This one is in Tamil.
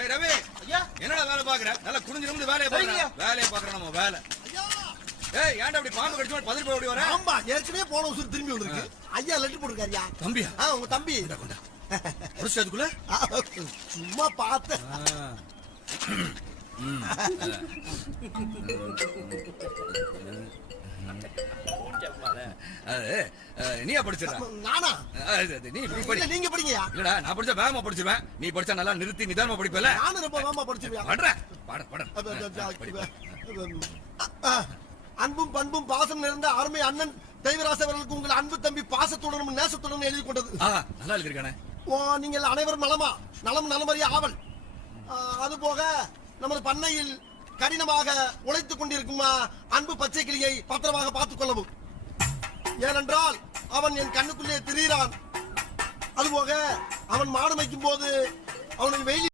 ஏய் ரவி, ஐயா என்னடா வேலை பாக்குற? நல்லா குனிஞ்சு நிமிந்து வேலையை பாக்குற. வேலையை பாக்குற நம்ம வேலை. ஏய் ஏன்டா அப்படி பாம்பு கடிச்சு பதறி போய் ஓடி வர? ஆமா, ஏற்கனவே போன உசுறு திரும்பி வந்திருக்கு. ஐயா லெட்டர் போட்டுருக்காருயா. தம்பியா? உங்க தம்பி. கொண்டா. புடிச்சு அதுக்குள்ள? சும்மா பார்த்தேன். நீயா படிச்சிடா? நானா? நீ இப்படி படி. நீங்க படிங்கயா. இல்லடா, நான் படிச்சா வேகமா படிச்சிருவேன். நீ படிச்சா நல்லா நிறுத்தி நிதானமா படிப்பல. நானும் ரொம்ப வேகமா படிச்சிருவேன். படுற. பட. அன்பும் பண்பும் பாசம் நிறைந்த அருமை அண்ணன் தெய்வராச அவர்களுக்கு உங்கள் அன்பு தம்பி பாசத்துடனும் நேசத்துடனும் எழுதி கொண்டது. நல்லா எழுதிருக்கானே. நீங்கள் அனைவரும் நலமா? நலம் நலமறிய ஆவல். அது போக நமது பண்ணையில் கடினமாக உழைத்துக் கொண்டிருக்கும் அன்பு பச்சை கிளியை பத்திரமாக பார்த்துக் கொள்ளவும். ஏனென்றால் அவன் என் கண்ணுக்குள்ளே திரிகிறான். அதுபோக அவன் மாடு மேய்க்கும் போது அவனுக்கு வெயில்